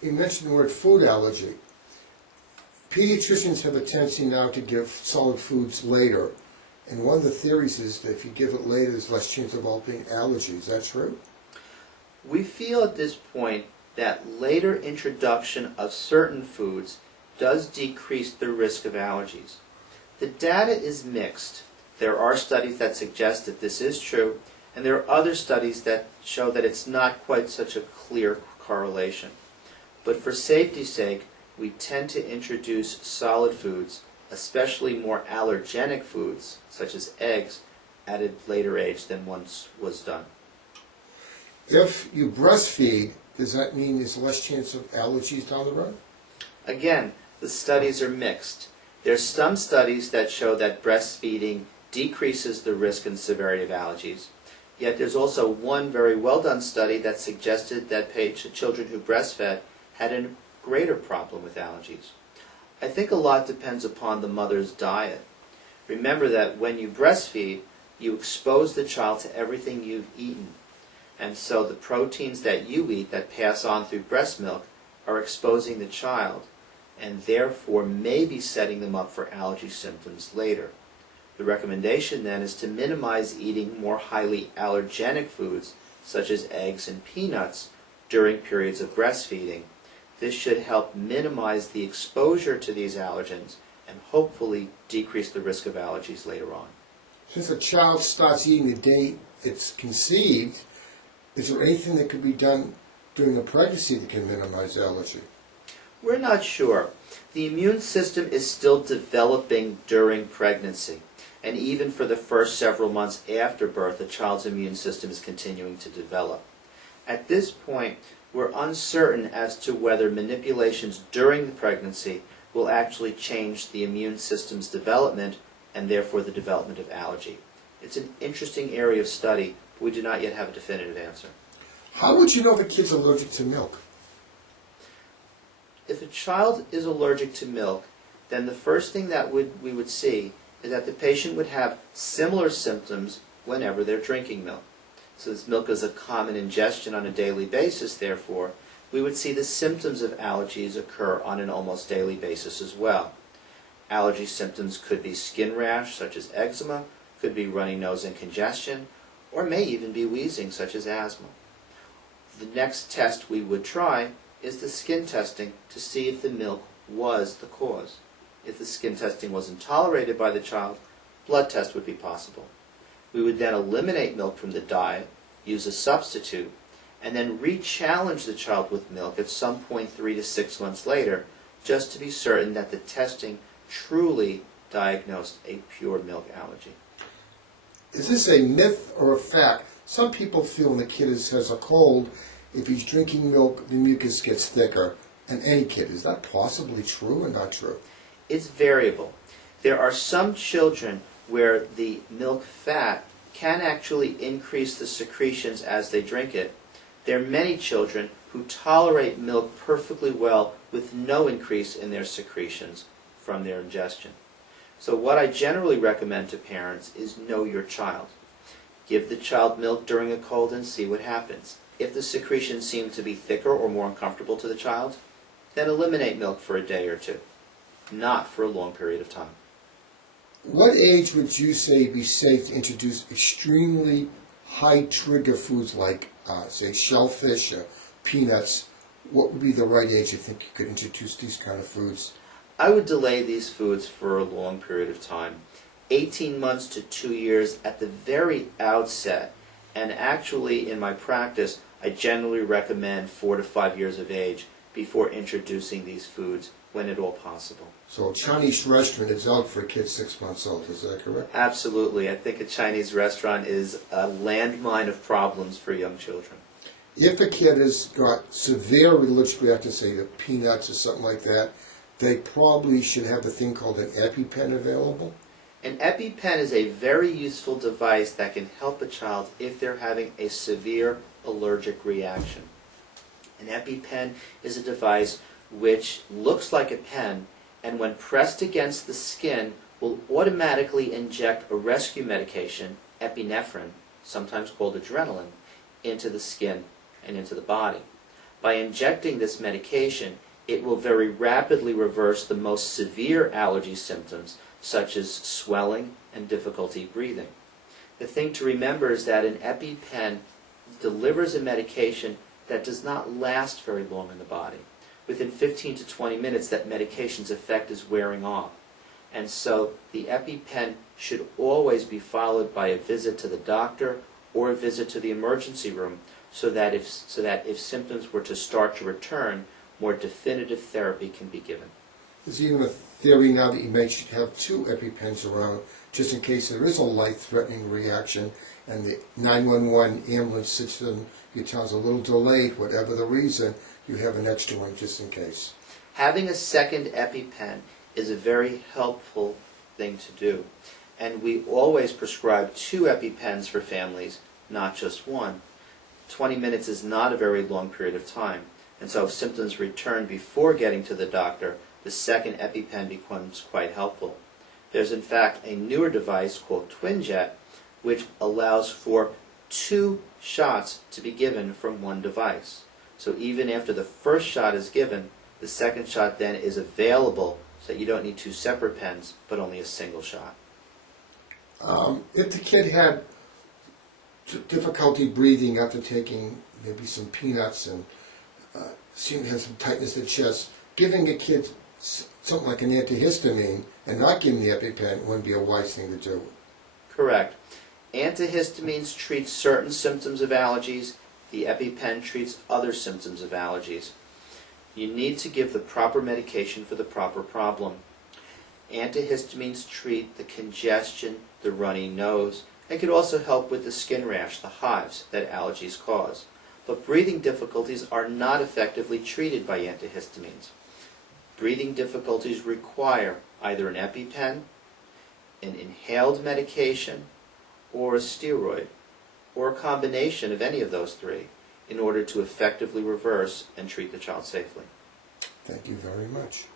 You mentioned the word food allergy. Pediatricians have a tendency now to give solid foods later, and one of the theories is that if you give it later, there's less chance of developing allergies. Is that true? We feel at this point that later introduction of certain foods does decrease the risk of allergies. The data is mixed. There are studies that suggest that this is true, and there are other studies that show that it's not quite such a clear correlation. But for safety's sake, we tend to introduce solid foods, especially more allergenic foods, such as eggs, at a later age than once was done. If you breastfeed, does that mean there's less chance of allergies down the road? Again, the studies are mixed. There's some studies that show that breastfeeding decreases the risk and severity of allergies. Yet there's also one very well done study that suggested that children who breastfed had a greater problem with allergies. I think a lot depends upon the mother's diet. Remember that when you breastfeed, you expose the child to everything you've eaten. And so the proteins that you eat that pass on through breast milk are exposing the child, and therefore may be setting them up for allergy symptoms later. The recommendation then is to minimize eating more highly allergenic foods, such as eggs and peanuts, during periods of breastfeeding. This should help minimize the exposure to these allergens and hopefully decrease the risk of allergies later on. Since a child starts eating the day it's conceived, is there anything that could be done during a pregnancy that can minimize allergy? We're not sure. The immune system is still developing during pregnancy, and even for the first several months after birth, the child's immune system is continuing to develop. At this point, we're uncertain as to whether manipulations during the pregnancy will actually change the immune system's development and therefore the development of allergy. It's an interesting area of study, but we do not yet have a definitive answer. How would you know if a kid's allergic to milk? If a child is allergic to milk, then the first thing that we would see is that the patient would have similar symptoms whenever they're drinking milk. So this milk is a common ingestion on a daily basis, therefore, we would see the symptoms of allergies occur on an almost daily basis as well. Allergy symptoms could be skin rash, such as eczema, could be runny nose and congestion, or may even be wheezing, such as asthma. The next test we would try is the skin testing to see if the milk was the cause. If the skin testing wasn't tolerated by the child, blood test would be possible. We would then eliminate milk from the diet, use a substitute, and then re-challenge the child with milk at some point 3 to 6 months later, just to be certain that the testing truly diagnosed a pure milk allergy. Is this a myth or a fact? Some people feel when the kid has a cold, if he's drinking milk, the mucus gets thicker. And any kid, is that possibly true or not true? It's variable. There are some children where the milk fat can actually increase the secretions as they drink it. There are many children who tolerate milk perfectly well with no increase in their secretions from their ingestion. So what I generally recommend to parents is know your child. Give the child milk during a cold and see what happens. If the secretions seem to be thicker or more uncomfortable to the child, then eliminate milk for a day or two, not for a long period of time. What age would you say be safe to introduce extremely high trigger foods like, say, shellfish, peanuts? What would be the right age you think you could introduce these kind of foods? I would delay these foods for a long period of time, 18 months to 2 years at the very outset. And actually, in my practice, I generally recommend 4 to 5 years of age before introducing these foods when at all possible. So a Chinese restaurant is out for a kid 6 months old, is that correct? Absolutely. I think a Chinese restaurant is a landmine of problems for young children. If a kid has got severe allergic reaction, say to peanuts or something like that, they probably should have a thing called an EpiPen available. An EpiPen is a very useful device that can help a child if they're having a severe allergic reaction. An EpiPen is a device which looks like a pen, and when pressed against the skin will automatically inject a rescue medication, epinephrine, sometimes called adrenaline, into the skin and into the body. By injecting this medication, it will very rapidly reverse the most severe allergy symptoms, such as swelling and difficulty breathing. The thing to remember is that an EpiPen delivers a medication that does not last very long in the body. Within 15 to 20 minutes, that medication's effect is wearing off. And so the EpiPen should always be followed by a visit to the doctor or a visit to the emergency room, so that if symptoms were to start to return, more definitive therapy can be given. There's even a theory now that you may should have 2 EpiPens around, just in case there is a life-threatening reaction and the 911 ambulance system, your town's a little delayed, whatever the reason, you have an extra one just in case. Having a second EpiPen is a very helpful thing to do. And we always prescribe 2 EpiPens for families, not just 1. 20 minutes is not a very long period of time. And so if symptoms return before getting to the doctor, the second EpiPen becomes quite helpful. There's in fact a newer device called TwinJet, which allows for 2 shots to be given from one device. So even after the first shot is given, the second shot then is available, so that you don't need 2 separate pens, but only a single shot. If the kid had difficulty breathing after taking maybe some peanuts and seemed to have some tightness in the chest, giving a kid something like an antihistamine and not giving the EpiPen wouldn't be a wise thing to do. Correct. Antihistamines treat certain symptoms of allergies. The EpiPen treats other symptoms of allergies. You need to give the proper medication for the proper problem. Antihistamines treat the congestion, the runny nose, and could also help with the skin rash, the hives that allergies cause. But breathing difficulties are not effectively treated by antihistamines. Breathing difficulties require either an EpiPen, an inhaled medication, or a steroid, or a combination of any of those 3 in order to effectively reverse and treat the child safely. Thank you very much.